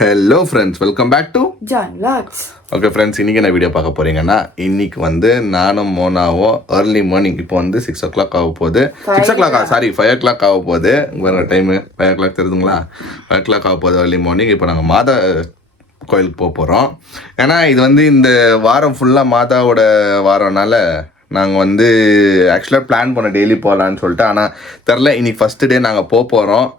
Hello friends, welcome back to ஜான் லாட்ஸ். Okay friends, இன்றைக்கி என்ன வீடியோ பார்க்க போகிறீங்கன்னா, இன்றைக்கி வந்து நானும் மோனாவும் ஏர்லி மார்னிங் இப்போ வந்து 6 o'clock ஆக போகுது. 6 o'clock 5 o'clock ஆக போகுது. வேறு டைமு 5 o'clock தெரியுதுங்களா? 5 o'clock ஆக போகுது ஏர்லி மார்னிங். இப்போ நாங்கள் மாதா கோயிலுக்கு போக போகிறோம். ஏன்னா இது வந்து இந்த வாரம் ஃபுல்லாக மாதாவோட வாரம்னால நாங்கள் வந்து ஆக்சுவலாக பிளான் பண்ண டெய்லி போகலான்னு சொல்லிட்டு, ஆனால் தெரில, இன்றைக்கி ஃபஸ்ட்டு டே நாங்கள் போக போகிறோம்.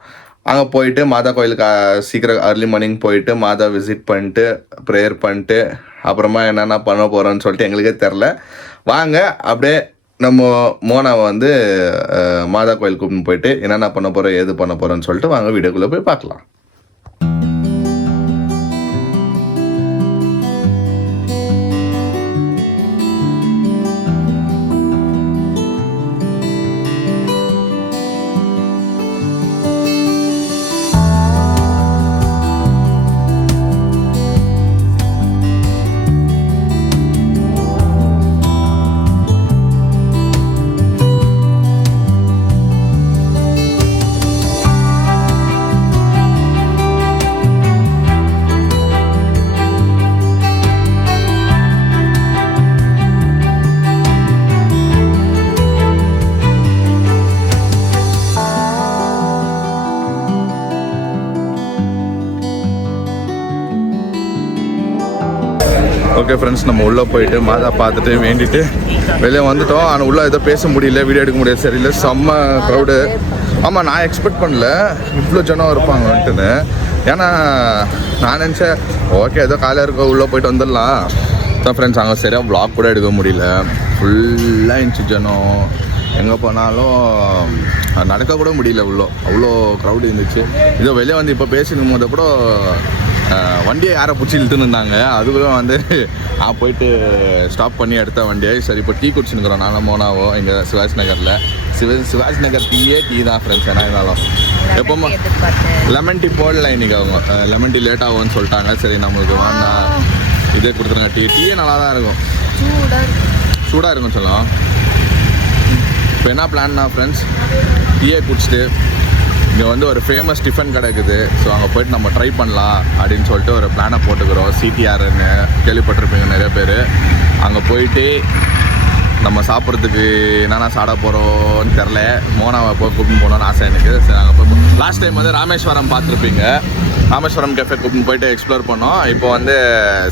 அங்கே போயிட்டு மாதா கோயிலுக்கு சீக்கிரம் ஏர்லி மார்னிங் போயிட்டு மாதா விசிட் பண்ணிட்டு ப்ரேயர் பண்ணிட்டு அப்புறமா என்னென்ன பண்ண போகிறோன்னு சொல்லிட்டு எங்களுக்கே தெரில. வாங்க அப்படியே நம்ம மோனாவை வந்து மாதா கோயிலுக்கு கூப்பிட்டு போயிட்டு என்னென்ன பண்ண போகிறோம் ஏது பண்ண போகிறோன்னு சொல்லிட்டு வாங்க வீடியோக்குள்ளே போய் பார்க்கலாம். ஓகே ஃப்ரெண்ட்ஸ், நம்ம உள்ளே போயிட்டு மாதா பார்த்துட்டு வேண்டிட்டு வெளியே வந்துட்டோம். ஆனால் உள்ளே எதோ பேச முடியல, வீடியோ எடுக்க முடியாது, சரியில்லை, செம்ம க்ரௌடு. ஆமாம், நான் எக்ஸ்பெக்ட் பண்ணல இவ்வளோ ஜனம் இருப்பாங்கன்ட்டுன்னு. ஏன்னா நான் நினச்சேன் ஓகே ஏதோ காலையில் இருக்க உள்ளே போயிட்டு வந்துடலாம் தான் ஃப்ரெண்ட்ஸ். அங்கே சரியாக வ்ளாக் கூட எடுக்க முடியல, ஃபுல்லாக இருந்துச்சு ஜனம். எங்கே போனாலும் நடக்க கூட முடியல, அவ்வளோ க்ரௌடு இருந்துச்சு. இதோ வெளியே வந்து இப்போ பேசிக்கும் போது கூட வண்டியை யாரை பிடிச்சி இழுத்துன்னு இருந்தாங்க. அதுக்குள்ளே வந்து நான் போயிட்டு ஸ்டாப் பண்ணி எடுத்த வண்டியை. சரி, இப்போ டீ குடிச்சுன்னுக்குறோம் நானும் மோனாவும் இங்கே சிவாஜி நகரில். சிவாஜி நகர் டீ தான் ஃப்ரெண்ட்ஸ். என்ன இருந்தாலும் எப்போமா லெமன் டீ போடல இன்றைக்கி. அவங்க லெமன் டீ லேட் ஆகும்னு சொல்லிட்டாங்க. சரி, நம்மளுக்கு வேணா இதே கொடுத்துருங்க. டீயே நல்லா தான் இருக்கும், சூடாக இருக்கும் சொல்லலாம். இப்போ என்ன பிளான்னா ஃப்ரெண்ட்ஸ், டீயே குடிச்சிட்டு இங்கே வந்து ஒரு ஃபேமஸ் டிஃபன் கடை இருக்குது. ஸோ அங்கே போய்ட்டு நம்ம ட்ரை பண்ணலாம் அப்படின்னு சொல்லிட்டு ஒரு பிளானை போட்டுக்கிறோம். சிடிஆர்ன்னு கேள்விப்பட்டிருப்பீங்க நிறைய பேர். அங்கே போயிட்டு நம்ம சாப்பிட்றதுக்கு என்னென்ன சாப்பிட போகிறோன்னு தெரில. மோனாவை போய் கூப்பிட்டு போகணுன்னு ஆசை எனக்கு. சரி, நாங்கள் போய் லாஸ்ட் டைம் வந்து ராமேஸ்வரம் பார்த்துருப்பீங்க. ராமேஸ்வரம் கேஃபே கூப்பிட்டு போயிட்டு எக்ஸ்ப்ளோர் பண்ணோம். இப்போ வந்து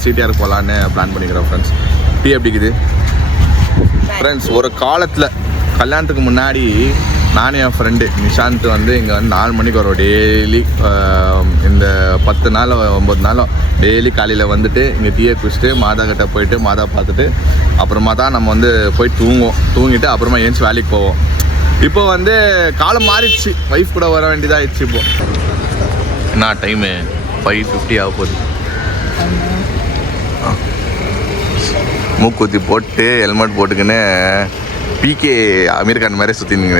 சிடிஆர் போகலான்னு பிளான் பண்ணிக்கிறோம் ஃப்ரெண்ட்ஸ். டீ எப்படி இருக்குது ஃப்ரெண்ட்ஸ்? ஒரு காலத்தில் கல்யாணத்துக்கு முன்னாடி நானும் என் ஃப்ரெண்டு நிஷாந்த் வந்து இங்கே வந்து 4 மணிக்கு வரும் டெய்லி. இந்த 10 நாள் 9 நாளும் டெய்லி காலையில் வந்துட்டு இங்கே டீயை குடிச்சிட்டு மாதா கிட்ட போயிட்டு மாதா பார்த்துட்டு அப்புறமா தான் நம்ம வந்து போய் தூங்கிட்டு அப்புறமா ஏஞ்சி வேலைக்கு போவோம். இப்போ வந்து காலம் மாறிடுச்சு, ஒய்ஃப் கூட வர வேண்டியதாகிடுச்சு. இப்போ என்ன டைமு 5:50 ஆக போகுது. மூக்குத்தி போட்டு ஹெல்மெட் போட்டுக்கின்னு பிகே அமீர் கான் மாதிரி சுற்றினுங்க.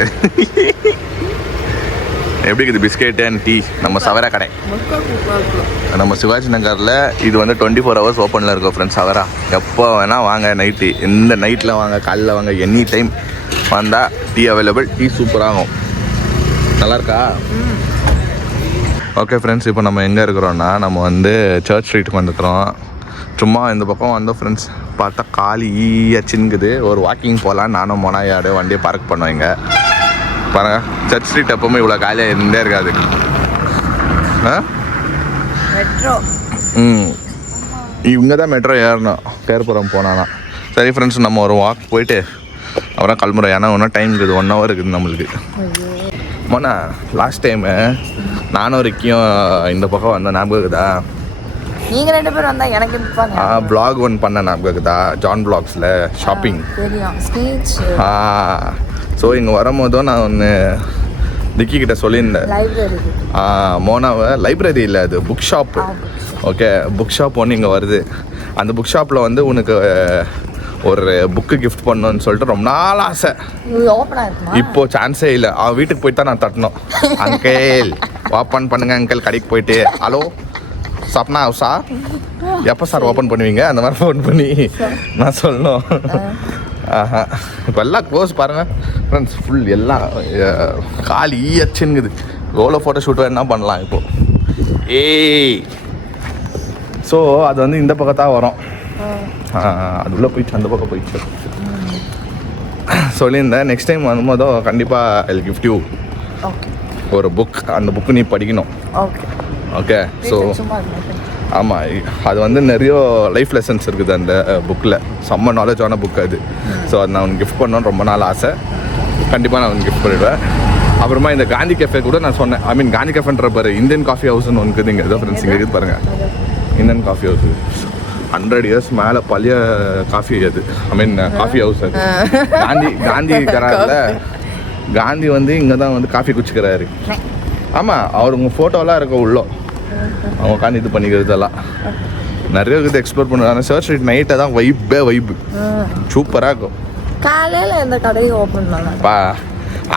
எப்படி இருக்குது பிஸ்கெட்டு அண்ட் டீ? நம்ம சவரா கடை நம்ம சிவாஜி நகரில். இது வந்து 24 hours ஓப்பனில் இருக்கும் ஃப்ரெண்ட்ஸ். சவரா எப்போ வேணால் வாங்க. நைட்டு எந்த நைட்டில் வாங்க, காலையில் வாங்க, எனி டைம் வந்தால் டீ அவைலபிள். டீ சூப்பராகும், நல்லாயிருக்கா? ஓகே ஃப்ரெண்ட்ஸ், இப்போ நம்ம எங்கே இருக்கிறோன்னா நம்ம வந்து சர்ச் ஸ்ட்ரீட்டுக்கு வந்துக்கிறோம். சும்மா இந்த பக்கம் வந்தோம் ஃப்ரெண்ட்ஸ். பார்த்தா காலியாச்சுங்குது. ஒரு வாக்கிங் போகலாம். நானும் மோனாயாடு வண்டியை பார்க் பண்ணுவேங்க. பாருங்கள், சர்ச் ஸ்ட்ரீட் எப்போவுமே இவ்வளோ காலியாக இருந்தே இருக்காது. இவங்க தான் மெட்ரோ ஏறணும், பேர்புரம் போனானா. சரி ஃப்ரெண்ட்ஸ், நம்ம ஒரு வாக் போயிட்டு அப்புறம் கிளம்புறோம். ஏன்னா ஒன்றும் டைம் இருக்குது, 1 hour இருக்குது நம்மளுக்கு. மோனா, லாஸ்ட் டைமு நானும் ரிக்கியும் இந்த பக்கம் வந்தோம், ஞாபகம் இருக்குதா? நீங்கள் 2 பேர் வந்தால் எனக்கு ப்ளாக் ஒன்று பண்ண ஞாபகம் இருக்குதா? John ப்ளாக்ஸில் shopping. ஸோ இங்கே வரும்போதும் நான் ஒன்று திக்கி கிட்ட சொல்லியிருந்தேன். மோனாவை லைப்ரரி இல்லை, அது book shop. Okay, book shop ஒன்று இங்கே வருது. அந்த புக் ஷாப்பில் வந்து உனக்கு ஒரு புக்கு கிஃப்ட் பண்ணணும்னு சொல்லிட்டு ரொம்ப நாள் ஆசை. இப்போ சான்ஸே இல்லை. வீட்டுக்கு போயிட்டு தான் நான் தட்டணும். அங்கிள் ஓப்பன் பண்ணுங்க அங்கிள், கடைக்கு போயிட்டு. ஹலோ சப்னா ஹவுஸா, எப்போ சார் ஓப்பன் பண்ணுவீங்க? அந்த மாதிரி ஃபோன் பண்ணி நான் சொல்லணும். இப்போ எல்லாம் க்ளோஸ் பாருங்கள் ஃப்ரெண்ட்ஸ். ஃபுல் எல்லாம் காலி ஈயச்சுங்குது. எவ்வளோ ஃபோட்டோ ஷூட் வேணா பண்ணலாம் இப்போது. ஏய் ஸோ அது வந்து இந்த பக்கத்தான் வரும். அது உள்ளே போயிடுச்சு, அந்த பக்கம் போயிடுச்சு. சொல்லியிருந்தேன் நெக்ஸ்ட் டைம் வரும்போதோ கண்டிப்பாக ஐ கிஃப்ட் யூ ஒரு புக். அந்த புக்கு நீ படிக்கணும். ஓகே. ஸோ ஆமாம், அது வந்து நிறைய லைஃப் லெசன்ஸ் இருக்குது அந்த புக்கில். செம்ம நாலேஜான புக் அது. ஸோ அது நான் உனக்கு கிஃப்ட் பண்ணணும்னு ரொம்ப நாள் ஆசை. கண்டிப்பாக நான் உனக்கு கிஃப்ட் பண்ணிடுவேன். அப்புறமா இந்த காந்தி கேஃபே கூட நான் சொன்னேன். ஐ மீன் காந்தி கேஃபேன்ற பாரு, இந்தியன் காஃபி ஹவுஸ்ன்னு ஒன்று இருக்குது. இங்கே ஏதோ ஃப்ரெண்ட்ஸ் இங்கே இருக்குது பாருங்கள், இந்தியன் காஃபி ஹவுஸ். 100 years மேலே பழைய காஃபி அது. ஐ மீன் காஃபி ஹவுஸ் அது. காந்தி இருக்கிறாருல, காந்தி வந்து இங்கே தான் வந்து காஃபி குடிச்சிக்கிறாரு. ஆமாம், அவர் உங்கள் ஃபோட்டோலாம் இருக்க உள்ளோ அவங்க உட்காந்து இது பண்ணிக்கிறதெல்லாம் நிறைய இருக்குது. எக்ஸ்ப்ளோர் பண்ணுவாங்க. சர்ச் ஸ்ட்ரீட் நைட்டை தான் வைப்பு சூப்பராக இருக்கும். காலையில் இந்த கடையை ஓப்பன் பண்ணப்பா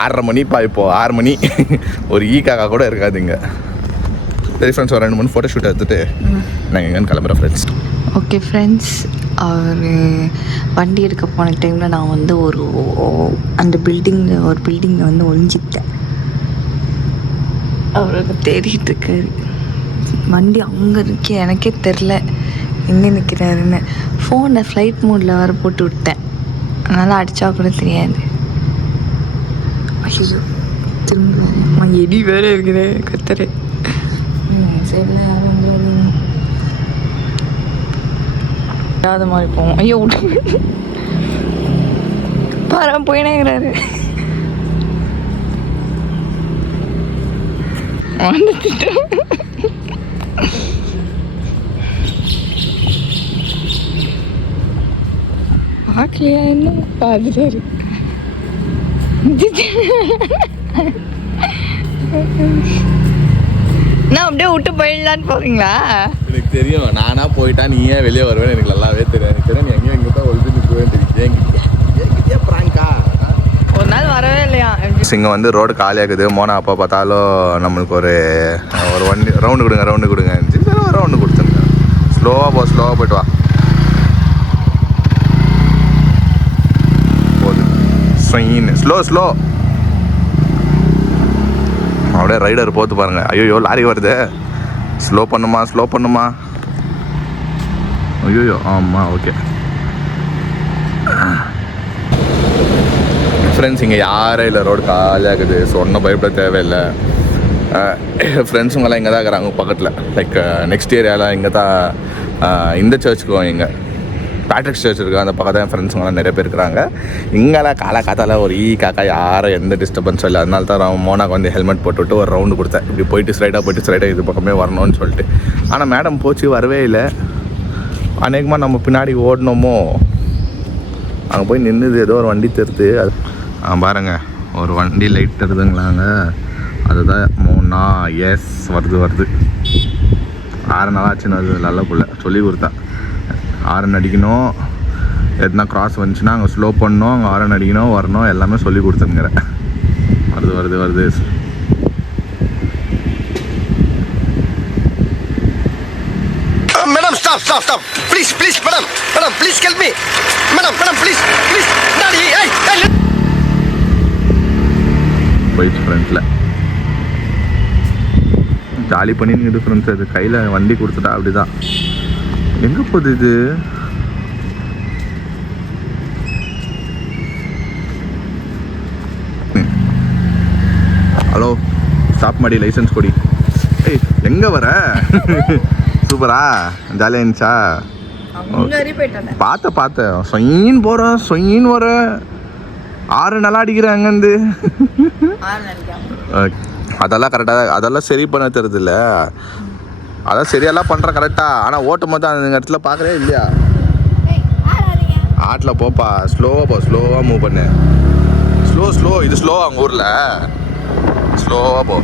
6:30 மணிப்பா. இப்போது 6 மணி. ஒரு காக்கா கூட இருக்காதுங்க. சரி ஃப்ரெண்ட்ஸ், ஒரு 2 மணி ஃபோட்டோ ஷூட் எடுத்துகிட்டு நாங்கள் எங்கேன்னு கிளம்புறேன் ஃப்ரெண்ட்ஸ். ஓகே ஃப்ரெண்ட்ஸ், அவர் வண்டி எடுக்க போன டைமில் நான் வந்து அந்த பில்டிங்கில் வந்து ஒழிஞ்சிக்கிட்டேன். அவருக்கு தேடிட்டு இருக்காரு. வண்டி அங்கே இருக்கே, எனக்கே தெரில எங்கே நிற்கிறாருன்னு. ஃபோனை ஃப்ளைட் மோடில் வர போட்டு விட்டேன், அதனால் அடித்தா கூட தெரியாது. ஐயோ திரும்ப எடி வேறு இருக்குது கத்துரு. சரி யாரும் மாதிரி போவோம். ஐயோ பாரு போயினேங்கிறாரு. பார்க்கலையா என்ன பார்த்துட்டாரு. நான் அப்படியே விட்டு போயிடலான்னு போறீங்களா? எனக்கு தெரியும், நானா போயிட்டா நீ ஏன் வெளியே வருவேன்னு எனக்கு நல்லாவே தெரியும். எனக்கு தெரியும் நீ எங்கேயும் எங்கே தான் ஒழுது நிற்கவே தெரியும். என்கிட்டயே ப்ராங்கா ஒரு நாள் வரவே இல்லையா? இங்கே வந்து ரோடு காலியாகுது. மோனா அப்போ பார்த்தாலும் நம்மளுக்கு ஒரு வண்டி ரவுண்டு கொடுங்க ஒரு ரவுண்டு கொடுத்துருங்க. ஸ்லோவாக போய்ட்டு வா. போகுது ஸ்லோ அப்படியே ரைடர் போத்து பாருங்க. ஐயோ லாரி வருது, ஸ்லோ பண்ணுமா. ஐயோ ஆமாம், ஓகே ஃப்ரெண்ட்ஸ். இங்கே யாரே இல்லை, ரோடு காலியாகுது. ஸோ ஒன்றும் பயப்பட தேவையில்லை. ஃப்ரெண்ட்ஸுங்கெல்லாம் இங்கே தான் இருக்கிறாங்க பக்கத்தில். லைக் நெக்ஸ்ட் ஏரியாவில் இங்கே தான் இந்த சர்ச்சுக்கு இங்கே பேட்ரிக்ஸ் சர்ச் இருக்குது. அந்த பக்கத்தில் என் ஃப்ரெண்ட்ஸுங்கெல்லாம் நிறைய பேர் இருக்கிறாங்க. இங்கெல்லாம் காத்தால ஒரு காக்கா யாரும் எந்த டிஸ்டர்பன்ஸும் இல்லை. அதனால தான் மோனாக்கு வந்து ஹெல்மெட் போட்டுவிட்டு ஒரு ரவுண்டு கொடுத்தேன். இப்படி போயிட்டு ஸ்ட்ரைட்டாக இது பக்கமே வரணும்னு சொல்லிட்டு. ஆனால் மேடம் போச்சு, வரவே இல்லை. அநேகமாக நம்ம பின்னாடி ஓடணுமோ. அங்கே போய் நின்றுது, ஏதோ ஒரு வண்டி தருது. அது பாருங்க, ஒரு வண்டி லைட் தருதுங்களாங்க. அதுதான் மோனா. எஸ் வருது. 6 நாளாச்சுன்னு வருது. நல்ல புள்ள சொல்லி கொடுத்தா. 6 அடிக்கணும், எதுனா கிராஸ் வந்துச்சுன்னா அங்கே ஸ்லோ பண்ணணும், அங்கே 6 அடிக்கணும், வரணும், எல்லாமே சொல்லி கொடுத்துங்கிறேன். வருது. Madam, stop. Please, madam, please help me. Madam, please. Daddy, hey. போயிடுச்சு ஃப்ரெண்ட்ஸில். ஜாலி பண்ணின்னு ஃப்ரெண்ட்ஸ். அது கையில் வண்டி கொடுத்துட்டா அப்படிதான். எங்கே போகுது இது? ஹலோ, ஸ்டாப் மாடி, லைசன்ஸ் கொடி. ஏய் எங்கே வர? சூப்பரா, ஜாலியாக இருந்துச்சா? பார்த்தேன். சொயின்னு வர 6 நல்லா அடிக்கிறேன் அங்கேருந்து. அதெல்லாம் கரெக்டாக, அதெல்லாம் சரி பண்ண தெரியுது இல்லை. அதான் சரியாலாம் பண்ணுறேன் கரெக்டாக. ஆனால் ஓட்டும் போது அந்த இடத்துல பார்க்குறே இல்லையா? ஆட்டில் போப்பா, ஸ்லோவாக மூவ் பண்ணு. ஸ்லோ இது ஸ்லோ. அவங்க ஊரில் ஸ்லோவாக போ.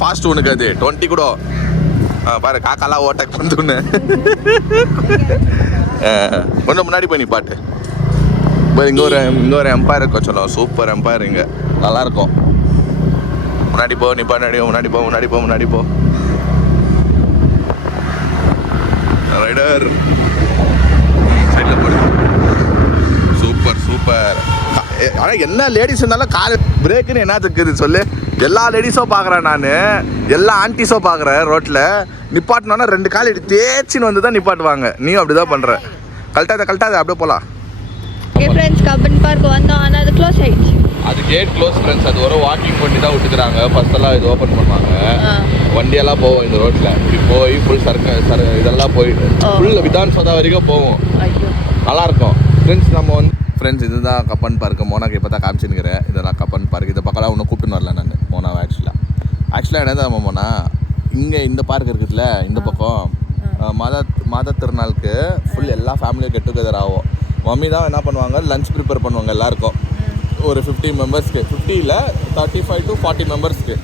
ஃபாஸ்ட் உனக்கு அது 20 கூட பாரு காக்காலாம் ஓட்டக் வந்துன்னு கொஞ்சம் முன்னாடி போய் நீ பாட்டு இங்கே ஒரு எம்பையர் இருக்கும் சொல்லுவோம். சூப்பர் எம்பையர் இங்கே நல்லாயிருக்கும். முன்னாடி போ நீ முன்னாடி போ ரைடர் சைடில் போடு. சூப்பர் ஆனால் என்ன லேடிஸ் இருந்தாலும் கார் பிரேக்குன்னு என்ன இருக்குது சொல்லு. எல்லா லேடிஸும் பார்க்குறேன் நான், எல்லா ஆன்டிஸும் பார்க்குறேன் ரோட்டில் நிப்பாட்டினோன்னா 2 கால் எடுத்து தேய்ச்சின்னு வந்து தான் நிப்பாட்டுவாங்க. நீயும் அப்படி தான் பண்ணுற. கழட்டாத அப்படியே போகலாம். ஃப்ரெண்ட்ஸ் கப்பன் பார்க் வந்தோம், ஆனால் அது க்ளோஸ் ஆகிடுச்சு. அது கேட் க்ளோஸ் ஃப்ரெண்ட்ஸ். அது ஒரு வாக்கிங் பண்ணி தான் விட்டுக்கிறாங்க. ஃபர்ஸ்டெல்லாம் இது ஓப்பன் பண்ணுவாங்க. வண்டியெல்லாம் போவோம் இந்த ரோட்டில். இப்படி போய் ஃபுல் இதெல்லாம் போய் ஃபுல் விதான் சதா வரைக்கும் போவோம். நல்லாயிருக்கும் ஃப்ரெண்ட்ஸ். நம்ம வந்து ஃப்ரெண்ட்ஸ் இதுதான் கப்பன் பார்க்கு. மோனாக்கு இப்போ தான் காமிச்சுன்னுக்கிறேன். இதெல்லாம் கப்பன் பார்க். இந்த பக்கம்லாம் ஒன்றும் கூப்பிட்டுன்னு வரல நான் மோனாவை. ஆக்சுவலாக என்ன தான் மோனா இங்கே இந்த பார்க் இருக்குதுல்ல, இந்த பக்கம் மாத திருநாளுக்கு ஃபுல் எல்லா ஃபேமிலியும் கெட் டுகெதர் ஆகும். மம்மி தான் என்ன பண்ணுவாங்க, லஞ்ச் ப்ரிப்பேர் பண்ணுவாங்க எல்லாருக்கும். ஒரு 50 மெம்பர்ஸ்க்கு, 50 இல்லை 35 to 40 மெம்பர்ஸ்க்கு.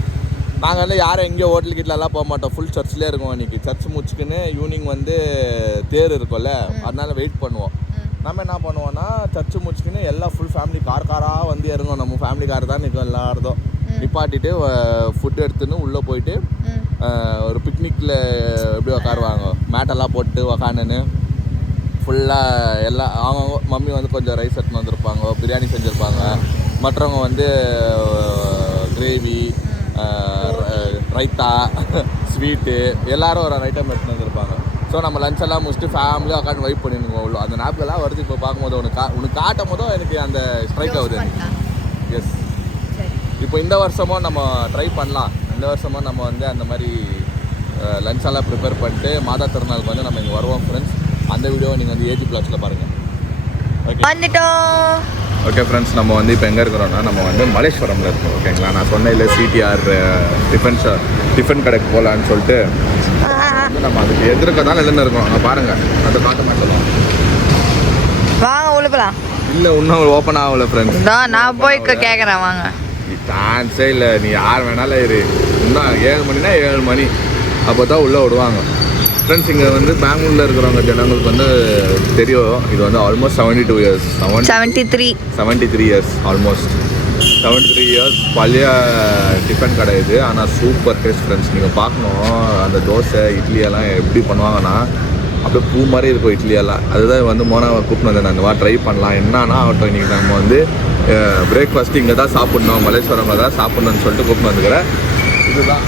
நாங்கள் வந்து யாரும் எங்கேயோ ஹோட்டல் கிட்டலாம் போக மாட்டோம். ஃபுல் சர்ச்லேயே இருக்கோம். அன்றைக்கி சர்ச் முடிச்சுக்கின்னு ஈவினிங் வந்து தேர் இருக்கும்ல, அதனால் வெயிட் பண்ணுவோம். நம்ம என்ன பண்ணுவோன்னா சர்ச்சு முடிச்சுக்கின்னு எல்லாம் ஃபுல் ஃபேமிலி காராக வந்து இறங்கும். நம்ம ஃபேமிலி கார் தான் நிற்கும் எல்லாருதும். நிப்பாட்டிட்டு ஃபுட் எடுத்துன்னு உள்ளே போயிட்டு ஒரு பிக்னிக்கில் எப்படி உக்காருவாங்க, மேட்டெல்லாம் போட்டு உக்காந்துன்னு ஃபுல்லாக எல்லாம் அவங்க மம்மி வந்து கொஞ்சம் ரைஸ் எடுத்துன்னு வந்திருப்பாங்க, பிரியாணி செஞ்சுருப்பாங்க. மற்றவங்க வந்து கிரேவி, ரைத்தா, ஸ்வீட்டு எல்லாரும் ஒரு ஐட்டம் எடுத்துன்னு வந்திருப்பாங்க. ஸோ நம்ம லஞ்ச் எல்லாம் முடிச்சுட்டு ஃபேமிலியாக உட்காந்து வைப் பண்ணிடுவோம். அவ்வளோ அந்த நாப்கெல்லாம் வருது. இப்போ பார்க்கும்போது உனக்கு காட்டும் போதும் எனக்கு அந்த ஸ்ட்ரைக் ஆகுது எனக்கு. எஸ், இப்போ இந்த வருஷமும் நம்ம ட்ரை பண்ணலாம். இந்த வருஷமும் நம்ம வந்து அந்த மாதிரி லஞ்செல்லாம் ப்ரிப்பேர் பண்ணிட்டு மாதா திருநாளுக்கு வந்து நம்ம இங்கே வருவோம் ஃப்ரெண்ட்ஸ். அந்த வீடியோவை நீங்கள் வந்து ஏஜி பிளாக்ஸில் பாருங்கள். ஓகே ஃப்ரெண்ட்ஸ், நம்ம வந்து இப்போ எங்கே இருக்கிறோன்னா நம்ம வந்து மலேஸ்வரமில் இருக்கோம். ஓகேங்களா, நான் சொன்னேன் இல்லை சிடிஆர் டிஃபன் கடைக்கு போகலான்னு சொல்லிட்டு நம்ம அதுக்கு எதிர்க்கதான் இல்லைன்னு இருக்கோம். அங்கே பாருங்கள், அதை காட்ட மாட்டோம். வாங்க உள்ள போலாம். இல்லை இன்னும் ஓப்பன் ஆகலை ஃப்ரெண்ட்ஸ். நான் போய் கேட்குறேன் வாங்க. சான்ஸே இல்லை. நீ யார் வேணாலும் இரு. இன்னும் 7 மணினா 7 மணி அப்போ தான் உள்ளே விடுவாங்க ஃப்ரெண்ட்ஸ். இங்கே வந்து பெங்களூரில் இருக்கிறவங்க ஜனங்களுக்கு வந்து தெரியும். இது வந்து almost 72 years 73 years almost 73 years பழைய டிஃபன் கடை இது. ஆனால் சூப்பர் டேஸ்ட் ஃப்ரெண்ட்ஸ். நீங்கள் பார்க்கணும் அந்த தோசை இட்லியெல்லாம் எப்படி பண்ணுவாங்கன்னா அப்படியே பூ மாதிரி இருக்கும் இட்லியெல்லாம். அதுதான் வந்து மோனாவை கூப்பிட்டு வந்தேன். அந்த மாதிரி ட்ரை பண்ணலாம் என்னன்னா ஆகட்டும். இன்றைக்கி நம்ம வந்து பிரேக்ஃபாஸ்ட்டு இங்கே தான் சாப்பிட்ணும், மலேஸ்வரமில் தான் சாப்பிட்ணுன்னு சொல்லிட்டு கூப்பிட்டு வந்துக்கிறேன். இதுதான்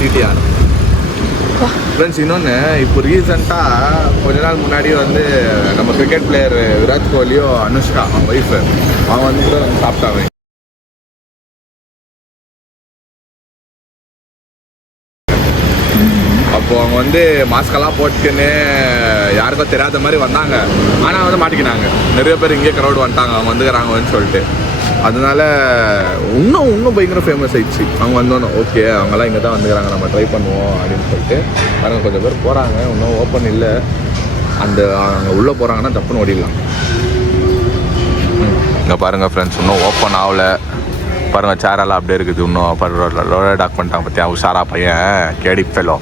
சிடிஆர் ஃப்ரெண்ட்ஸ். இன்னொன்று இப்போ ரீசெண்டாக கொஞ்ச நாள் முன்னாடி வந்து நம்ம கிரிக்கெட் பிளேயர் விராட் கோலியோ அனுஷ்கா அவங்க ஒய்ஃபு அவங்க வந்து கூட வந்து சாப்பிட்டாங்க. அப்போது அவங்க வந்து மாஸ்கெல்லாம் போட்டுக்கின்னு யாருக்கும் தெரியாத மாதிரி வந்தாங்க. ஆனால் வந்து மாட்டிக்கினாங்க. நிறைய பேர் இங்கே க்ரௌட் வந்துட்டாங்க, அவங்க வந்துக்கிறாங்கன்னு சொல்லிட்டு. அதனால இன்னும் பயங்கர ஃபேமஸ் ஆயிடுச்சு. அவங்க வந்தோன்னே ஓகே அவங்கெல்லாம் இங்கே தான் வந்துக்கிறாங்க, நம்ம ட்ரை பண்ணுவோம் அப்படின்னு சொல்லிட்டு பாருங்கள். கொஞ்சம் பேர் போகிறாங்க, இன்னும் ஓப்பன் இல்லை. அங்கே உள்ளே போகிறாங்கன்னா தப்புன்னு ஓடிடலாம். இங்கே பாருங்கள் ஃப்ரெண்ட்ஸ், இன்னும் ஓப்பன் ஆகலை. பாருங்கள் சேரெல்லாம் அப்படியே இருக்குது. இன்னும் அப்புறம் லோட் டாக் பண்ணிட்டாங்க பார்த்தியா. உஷாரா பையன் கேடி ஃபெலோ.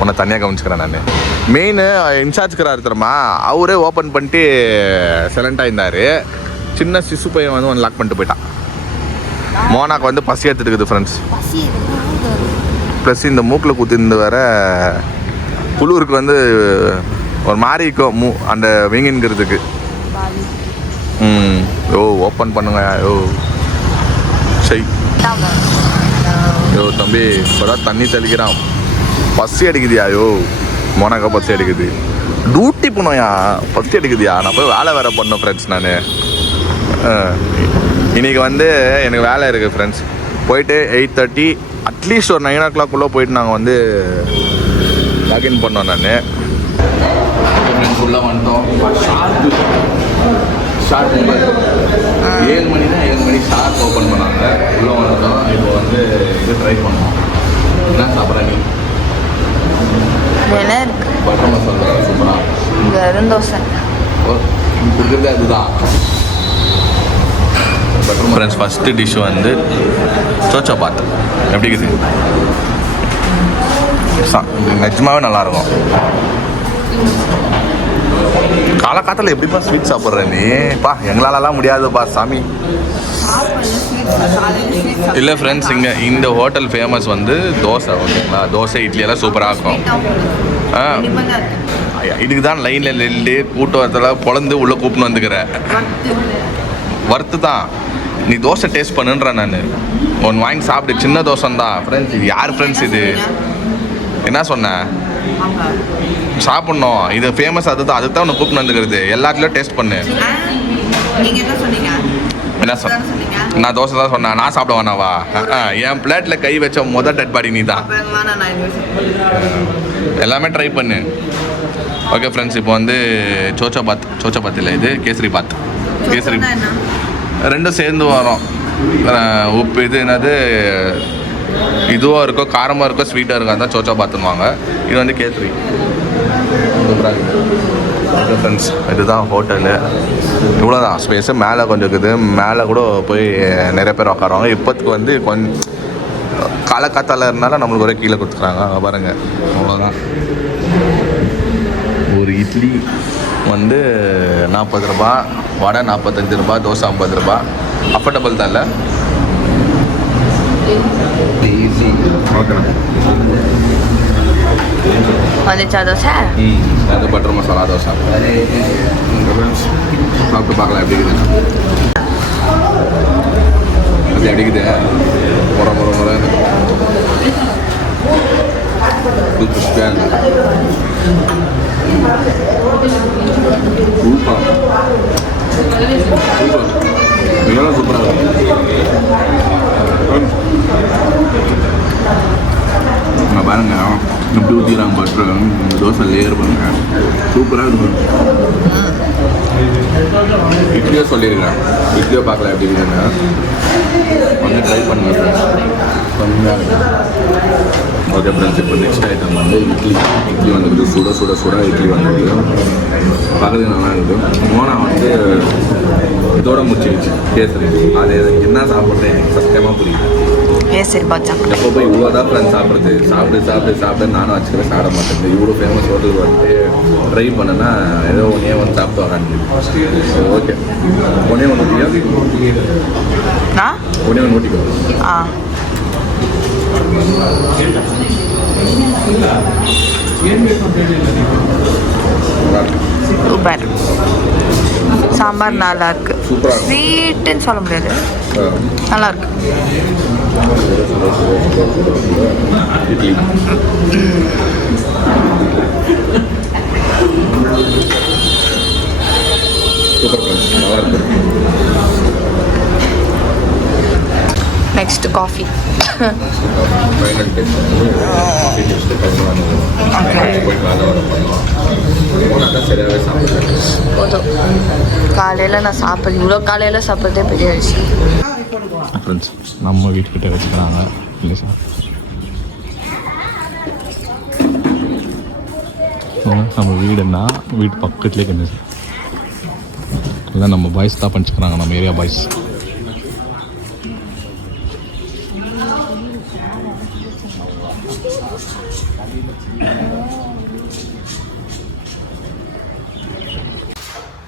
உன்னை தனியாக கவனிச்சுக்கிறேன் நான். மெயின் இன்சார்ஜ்கிறாரு தெரியுமா, அவரே ஓப்பன் பண்ணிட்டு சைலண்டாக இருந்தார். சின்ன சிசு பையன் வந்து ஒன்று லாக் பண்ணிட்டு போயிட்டான். மோனாக்கு வந்து பசி எடுத்துட்டுக்குது ஃப்ரெண்ட்ஸ். ப்ளஸ் இந்த மூக்கில் குத்திருந்து வேற குளிருக்கு வந்து ஒரு மாதிரி இருக்கும் அந்த வீங்கின்கிறதுக்கு. ஓ ஓப்பன் பண்ணுங்க. சரி தம்பி இப்போதான் தண்ணி தெளிக்கிறான். பசி அடிக்குதியா? மோனாக்கா பசி அடிக்குது. டியூட்டி போனோயா, பசி அடிக்குதியா? நான் போய் வேலை வேறு பண்ணோம் ஃப்ரெண்ட்ஸ். நான் இன்றைக்கி வந்து எனக்கு வேலை இருக்குது ஃப்ரெண்ட்ஸ். போயிட்டு 8:30 அட்லீஸ்ட் ஒரு 9 o'clock போயிட்டு நாங்கள் வந்து லாகின் பண்ணோம். நான் ஃப்ரெண்ட்ஸ் உள்ளே வந்துட்டோம். ஷார்ப் 7 மணினா 7 மணி ஷார்ப் ஓப்பன் பண்ணாங்க. உள்ளே வந்துட்டோம். இப்போ வந்து இது ட்ரை பண்ணோம். என்ன சாப்பிட்ற நீ? பட்டர் மசாலா சூப்பராக. தோசை கொடுக்குறது அதுதான். ஃப்ரெண்ட்ஸ் ஃபஸ்ட்டு டிஷ் வந்து சோச்சா பாத். எப்படி இருக்குது? நிஜமாவே நல்லாயிருக்கும். காலக்காலத்தில் எப்படிப்பா ஸ்வீட் சாப்பிட்ற நீ? பா எங்களாலலாம் முடியாதுப்பா சாமி. இல்லை ஃப்ரெண்ட்ஸ், இங்கே இந்த ஹோட்டல் ஃபேமஸ் வந்து தோசை. ஓகேங்களா, தோசை இட்லி எல்லாம் சூப்பராக இருக்கும். இதுக்கு தான் லைனில் நின்று கூட்டத்தில் பொழந்து உள்ளே கூப்பிட்டு வந்துக்கிற. வறுத்து தான் நீ தோசை டேஸ்ட் பண்ணுன்ற. நான் ஒன்று வாங்கி சாப்பிட்டு, சின்ன தோசை தான் ஃப்ரெண்ட்ஸ். இது யார் ஃப்ரெண்ட்ஸ் இது? என்ன சொன்னேன்? சாப்பிட்ணும், இது ஃபேமஸ். அதுதான் ஒன்று கூப்பிட்டு வந்துக்கிறது. எல்லாத்துலேயும் டேஸ்ட் பண்ணு. என்ன சொன்ன? நான் தோசை தான் சொன்னேன். நான் சாப்பிட வேணாவா? என் பிளேட்டில் கை வச்ச டெட் பாடி நீ தான். எல்லாமே ட்ரை பண்ணு. ஓகே ஃப்ரெண்ட்ஸ், இப்போ வந்து சோச்சா பாத் இல்லை, இது கேசரி பாத். கேசரி ரெண்டும் சேர்ந்து வரும். உப்பு இது என்னது, இதுவாக இருக்கும், காரமாக இருக்கும், ஸ்வீட்டாக இருக்கும். அதான் சோச்சா பாத்துன்னுவாங்க. இது வந்து கேசரி. ஓகே ஃப்ரெண்ட்ஸ், இதுதான் ஹோட்டலு. இவ்வளோதான் ஸ்பேஸு. மேலே கொஞ்சம் இருக்குது. மேலே கூட போய் நிறைய பேர் உட்காருவாங்க. இப்போத்துக்கு வந்து கொஞ்சம் காலக்காத்தால் இருந்தாலும் நம்மளுக்கு ஒரே கீழே கொடுத்துக்குறாங்க. அங்கே பாருங்கள், அவ்வளோதான். ஒரு இட்லி வந்து 40 ரூபா, வடை 45 ரூபா, தோசை 50 ரூபா. அஃபோர்டபுள் தான் இல்லை? ஈஸி. ஓகே, வந்துச்சா தோசை? அது பட்டர் மசாலா தோசை. சாப்பிட்டு பார்க்கலாம் எப்படி இருக்குது. அது எப்படி இருக்குது? முறை கிறிஸ்பியாக சூப்பர். மிகவும் சூப்பராக இருக்கும். பாருங்க இப்படி ஊற்றிக்கிறாங்க பட்டர். தோசை லேயர் பண்ணுங்க, சூப்பராக இருக்கும். இட்லியோ சொல்லியிருக்கேன், இட்லியோ பார்க்கலாம் எப்படி இருக்குதுன்னு. வந்து ட்ரை பண்ணுங்க. ஓகே ஃப்ரெண்ட்ஸ், இப்போ நெக்ஸ்ட் ஐட்டம் வந்து இட்லி வந்துருக்கு. சுட இட்லி வந்துருக்கு. பார்க்குறதுக்கு நல்லா இருக்குது. மோனா வந்து இதோட முடிச்சிருச்சு கேசரி. அது என்ன சாப்பிட்றேன் எனக்கு சத்தியமாக புரியுது. கேசரி பாத் எப்போ போய் இவ்வளோ தான் ஃப்ரெண்ட்ஸ் சாப்பிட்டு நானும் வச்சுக்கிறேன். சாப்பிட மாட்டேன். இவ்வளோ ஃபேமஸ் ஹோட்டல் வந்து ட்ரை பண்ணேன்னா ஏதோ ஒன்றே வந்து சாப்பிட்டு வரான்னு. ஓகே, ஒன்றே ஒன்று ஊட்டிக்கோ. ஒன்றே ஒன்று ஊட்டிக்கோ. சூப்பர். சாம்பார் நல்லா இருக்கு. ஸ்வீட்டுன்னு சொல்ல முடியாது, நல்லா இருக்கு. இட்லி சூப்பர் ஃப்ரெண்ட்ஸ், நல்லா இருக்கு. Next coffee. Final test coffee test போய் காலை வர பண்ணலாம். தான் சரியாகவே சாப்பிட்றேன். போதும், காலையில் நான் சாப்பிட்றது, இவ்வளோ காலையில் சாப்பிட்றதே பெரிய விஷயம். ஃப்ரெண்ட்ஸ், நம்ம வீட்டுக்கிட்ட வச்சுக்கிறாங்க இல்லை சார். நம்ம வீடுன்னா வீட்டு பக்கத்துலேயே கொஞ்சம் சார் இல்லை, நம்ம பாய்ஸ் தான் பண்ணிச்சுக்கிறாங்க, நம்ம ஏரியா பாய்ஸ்.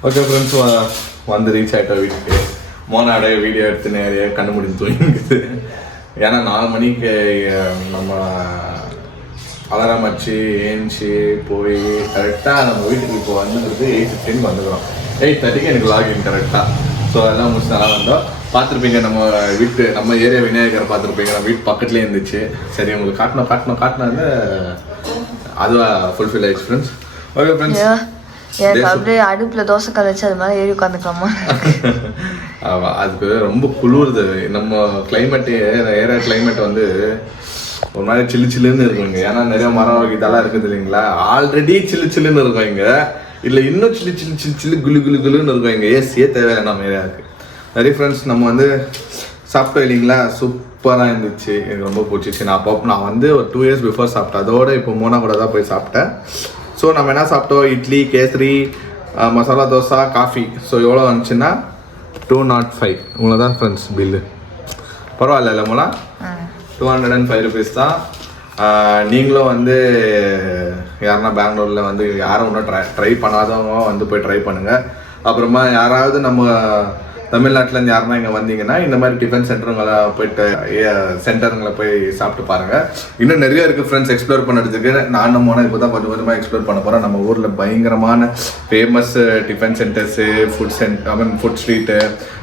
ஓகே ஃப்ரெண்ட்ஸ், வந்து ரீச் ஆகிட்டோம் வீட்டுக்கு. மோனாட வீடியோ எடுத்து நிறைய கண்டு முடிஞ்சு தூங்கிக்குது. ஏன்னா 4 மணிக்கு நம்ம அலாரம் வச்சு ஏஞ்சி போய் கரெக்டாக நம்ம வீட்டுக்கு இப்போ வந்துங்கிறது 8:15 வந்துக்கிறோம். 8:30 எனக்கு லாகின் கரெக்டாக. ஸோ அதெல்லாம் முடிச்சு நல்லா வந்தோம். பார்த்துருப்பீங்க நம்ம ஏரியா விநாயகரை பார்த்துருப்பீங்க. நம்ம வீட்டு பக்கத்துலேயே இருந்துச்சு. சரி, உங்களுக்கு காட்டணும் வந்து அதுவாக ஃபுல்ஃபில் ஆயிடுச்சு ஃப்ரெண்ட்ஸ். ஓகே ஃப்ரெண்ட்ஸ், அப்படியே அடுப்பில் தோசை கல் வச்சு அது மாதிரி ஏறி உட்காந்துக்கலாமா? ஆமாம், அதுக்கு ரொம்ப குளிருது. நம்ம கிளைமேட்டு ஏரியா கிளைமேட் வந்து ஒரு மாதிரி சில்லுன்னு இருக்குங்க. ஏன்னா நிறைய மரம் வகை இதெல்லாம் இருக்குது இல்லைங்களா. ஆல்ரெடி சில்லுன்னு இருக்கும் இங்கே. இல்லை இன்னும் சில்லு குலுன்னு இருக்கும் இங்கே. ஏசியே தேவையில்லை நம்ம ஏரியாவுக்கு. நிறைய ஃப்ரெண்ட்ஸ், நம்ம வந்து சாப்பிட்டோம் இல்லைங்களா. சூப்பராக இருந்துச்சு, எனக்கு ரொம்ப பிடிச்சிச்சு. நான் வந்து ஒரு 2 years பிஃபோர் சாப்பிட்டேன். அதோட இப்போ மோனா கூட தான் போய் சாப்பிட்டேன். ஸோ நம்ம என்ன சாப்பிட்டோம், இட்லி, கேசரி, மசாலா தோசை, காஃபி. ஸோ எவ்வளோ வந்துச்சுன்னா 205 இவ்வளோ தான் ஃப்ரெண்ட்ஸ் பில்லு. பரவாயில்ல மூலா 205 ருபீஸ் தான். நீங்களும் வந்து யாருன்னா பெங்களூரில் வந்து யாரும் இன்னும் ட்ரை பண்ணாதவங்க வந்து போய் ட்ரை பண்ணுங்கள். அப்புறமா யாராவது நம்ம தமிழ்நாட்டிலேருந்து யாருன்னா இங்கே வந்தீங்கன்னா இந்த மாதிரி டிஃபன் சென்டருங்களை போயிட்டு சென்டருங்களை போய் சாப்பிட்டு பாருங்கள். இன்னும் நிறைய இருக்குது ஃப்ரெண்ட்ஸ் எக்ஸ்ப்ளோர் பண்ணுறதுக்கு. நானும் போனால் இப்போ தான் கொஞ்சம் கொஞ்சமாக எக்ஸ்ப்ளோர் பண்ண போகிறேன். நம்ம ஊரில் பயங்கரமான famous tiffin centres, food street,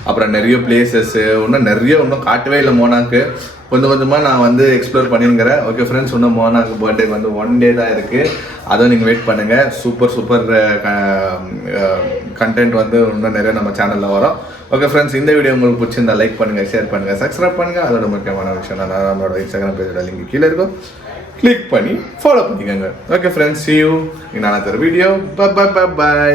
அப்புறம் நிறைய பிளேசஸ்ஸு, இன்னும் காட்டவே இல்லை மோனாக்கு. கொஞ்சம் கொஞ்சமாக நான் வந்து எக்ஸ்ப்ளோர் பண்ணியிருக்கிறேன். ஓகே ஃப்ரெண்ட்ஸ், இன்னும் மோனாக்கு பர்த்டே வந்து 1 day தான் இருக்குது. அதுவும் நீங்கள் வெயிட் பண்ணுங்கள். சூப்பர் கண்டென்ட் வந்து இன்னும் நிறைய நம்ம சேனலில் வரும். ஓகே ஃப்ரெண்ட்ஸ், இந்த வீடியோ உங்களுக்கு பிடிச்சிருந்தா லைக் பண்ணுங்கள், ஷேர் பண்ணுங்கள், சப்ஸ்கிரைப் பண்ணுங்கள். அதோட முக்கியமான விஷயம் நான் நம்மளோட இன்ஸ்டாகிராம் பேஜோட லிங்க் கீழே இருக்கும், கிளிக் பண்ணி ஃபாலோ பண்ணிக்கோங்க. Okay friends, see you in another video. Bye.